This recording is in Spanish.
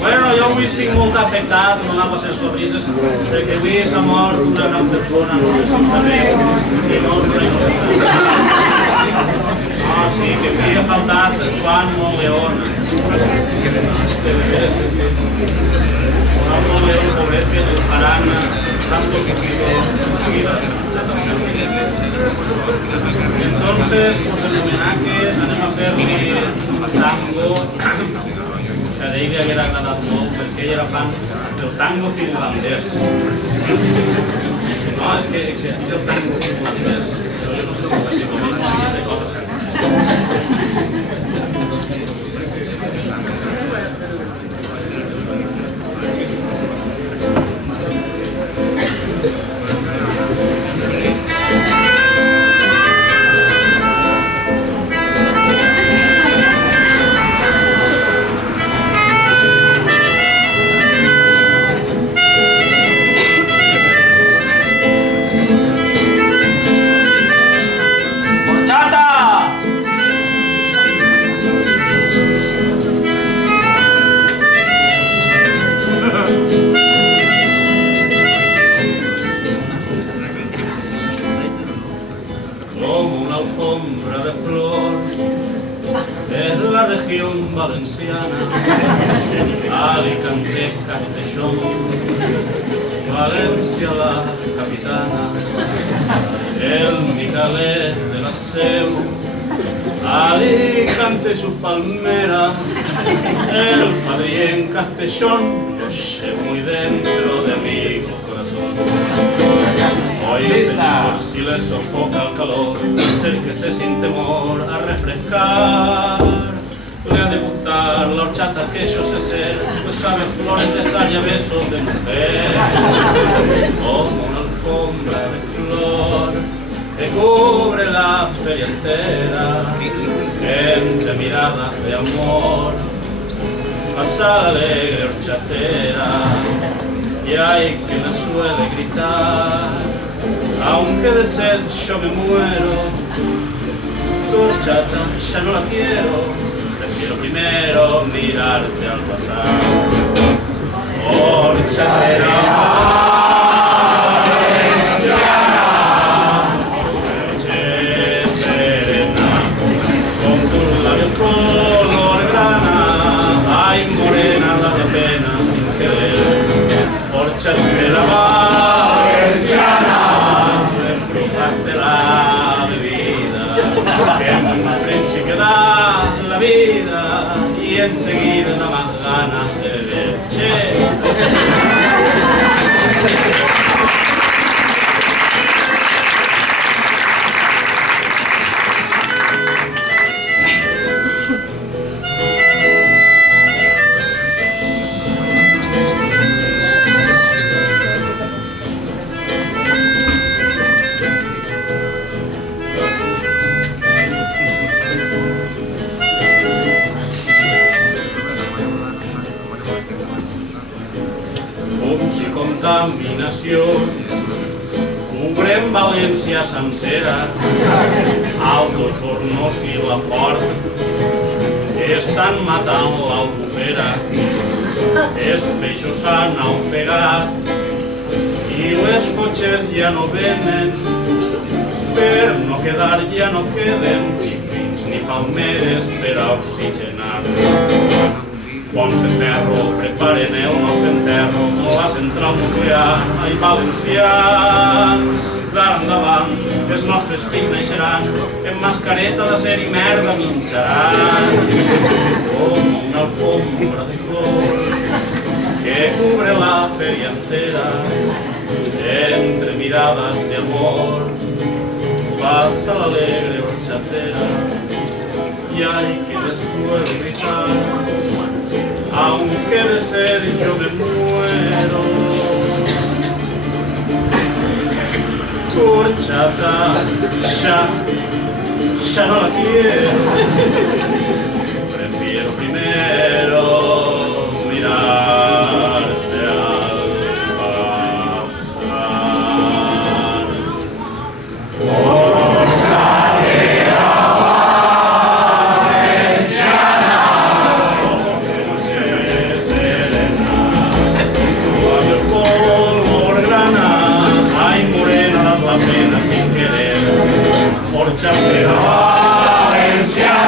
Bueno, jo avui estic molt afectat, no anava a ser sorpreses, perquè avui s'ha mort una gran persona, no sé si ho sabeu, que no us reconeixen. Ah, sí, que avui ha faltat Juan Monleón. Juan Monleón, pobret, que ens faran Santo Sofito enseguida. Entonces, pues en homenaje anem a fer-li un tango que deia que haguera agradat molt perquè ell era fan del tango finlandès. No, és que existeix el tango finlandès, però jo no sé si sabia com és, de coses. Valenciana, Alicante, Castellón, València la capitana, el Micalet de la Seu, Alicante su palmera, el Fadrién Castellón, yo sé muy dentro de mi corazón. Hoy, señor, si le sofoca el calor, es el que se sin temor a refrescar. Le ha de gustar la horchata que yo sé ser, pues sabe flores de saya, besos de mujer, como una alfombra de flor que cubre la feria entera, entre miradas de amor, pasa la alegre horchatera, y hay quien la suele gritar, aunque de sed yo me muero, tu horchata ya no la quiero. Prefiero primero mirarte al pasar. Horchatera valenciana, noche serena, con tus labios color grana, ay morena, dame pena sin querer. Horchatera valenciana, me embrujaste la bebida, que es una que da la vida y enseguida da más ganas de leche. Contaminació cobrem València sencera, Altos Hornos i la Fort estan matant l'Albufera, els peixos s'han ofegat i les fotxes ja no venen, per no quedar ja no queden ni fins ni palmeres per a oxigenar. Ponts de ferro preparen el nostre enterro, la central nuclear, ai valencians, d'ara endavant, que els nostres fills naixeran, en mascareta d'acer i merda minxaran, com una alfombra de flor que cubre la feria entera, entre miradas de amor, pasa la alegre horchatera, y hay que le suele gritar, aunque de ser yo me muero. Tu horchata ya no la quiero. Prefiero primero mirarte al pasar. Horchatera valenciana, València!